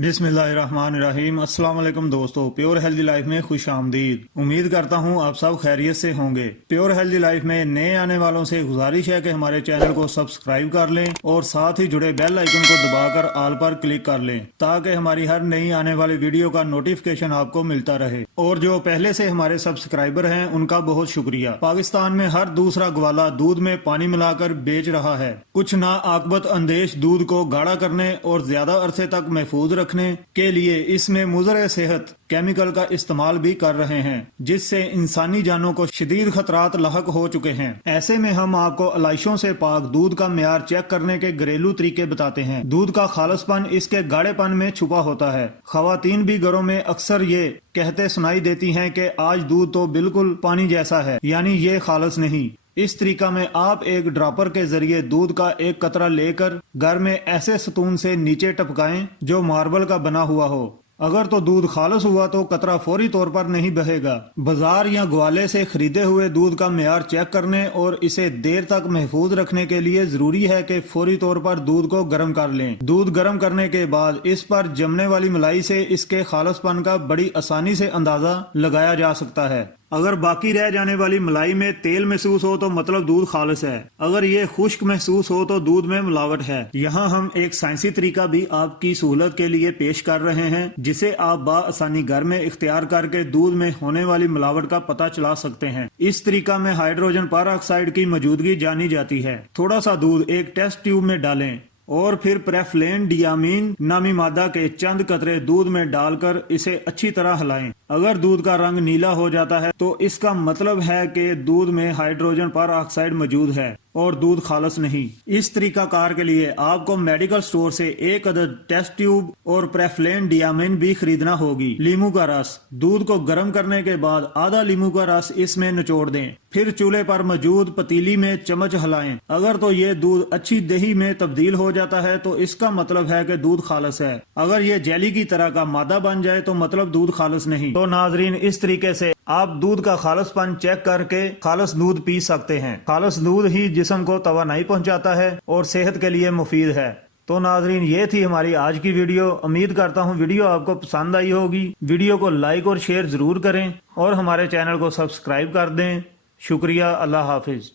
बिस्मिल्लाहिर्रहमानिर्रहीम। अस्सलाम वालेकुम दोस्तों, प्योर हेल्दी लाइफ में खुश आमदीद। उम्मीद करता हूँ आप सब खैरियत से होंगे। प्योर हेल्दी लाइफ में नए आने वालों से गुजारिश है कि हमारे चैनल को सब्सक्राइब कर लें और साथ ही जुड़े बेल आइकन को दबाकर ऑल पर क्लिक कर लें ताकि हमारी हर नई आने वाली वीडियो का नोटिफिकेशन आपको मिलता रहे। और जो पहले से हमारे सब्सक्राइबर हैं उनका बहुत शुक्रिया। पाकिस्तान में हर दूसरा ग्वाला दूध में पानी मिलाकर बेच रहा है। कुछ ना आकबत अंदेश दूध को गाढ़ा करने और ज्यादा अरसे तक महफूज रखने के लिए इसमें मुज़र सेहत केमिकल का इस्तेमाल भी कर रहे हैं, जिससे इंसानी जानों को शदीद खतरात लाहक हो चुके हैं। ऐसे में हम आपको अलाइशों से पाक दूध का मेयार चेक करने के घरेलू तरीके बताते हैं। दूध का खालसपन इसके गाढ़ेपन में छुपा होता है। खवातीन भी घरों में अक्सर ये कहते सुनाई देती हैं कि आज दूध तो बिल्कुल पानी जैसा है, यानी ये खालस नहीं। इस तरीका में आप एक ड्रॉपर के जरिए दूध का एक कतरा लेकर घर में ऐसे सतून से नीचे टपकाएं जो मार्बल का बना हुआ हो। अगर तो दूध खालस हुआ तो कतरा फौरी तौर पर नहीं बहेगा। बाजार या ग्वाले से खरीदे हुए दूध का मेयार चेक करने और इसे देर तक महफूज रखने के लिए जरूरी है कि फौरी तौर पर दूध को गर्म कर लें। दूध गर्म करने के बाद इस पर जमने वाली मलाई से इसके खालसपन का बड़ी आसानी से अंदाजा लगाया जा सकता है। अगर बाकी रह जाने वाली मलाई में तेल महसूस हो तो मतलब दूध खालिस है। अगर ये खुश्क महसूस हो तो दूध में मिलावट है। यहाँ हम एक साइंसी तरीका भी आपकी सहूलत के लिए पेश कर रहे हैं, जिसे आप बाआसानी घर में इख्तियार करके दूध में होने वाली मिलावट का पता चला सकते हैं। इस तरीका में हाइड्रोजन परऑक्साइड की मौजूदगी जानी जाती है। थोड़ा सा दूध एक टेस्ट ट्यूब में डालें और फिर प्रेफ्लेन डियामीन नामी मादा के चंद कतरे दूध में डालकर इसे अच्छी तरह हिलाएं। अगर दूध का रंग नीला हो जाता है तो इसका मतलब है कि दूध में हाइड्रोजन पर ऑक्साइड मौजूद है और दूध खालस नहीं। इस तरीका कार के लिए आपको मेडिकल स्टोर से एक अदद टेस्ट ट्यूब और प्रेफ्लेन डियामिन भी खरीदना होगी। लीमू का रस, दूध को गर्म करने के बाद आधा लीमू का रस इसमें निचोड़ दें, फिर चूल्हे पर मौजूद पतीली में चम्मच हिलाएं। अगर तो ये दूध अच्छी दही में तब्दील हो जाता है तो इसका मतलब है कि दूध खालस है। अगर ये जेली की तरह का मादा बन जाए तो मतलब दूध खालस नहीं। तो नाजरीन, इस तरीके से आप दूध का खालसपन चेक करके खालस दूध पी सकते हैं। खालस दूध ही जिस्म को तवानाई पहुंचाता है और सेहत के लिए मुफीद है। तो नाजरीन, ये थी हमारी आज की वीडियो। उम्मीद करता हूँ वीडियो आपको पसंद आई होगी। वीडियो को लाइक और शेयर जरूर करें और हमारे चैनल को सब्सक्राइब कर दें। शुक्रिया। अल्लाह हाफिज।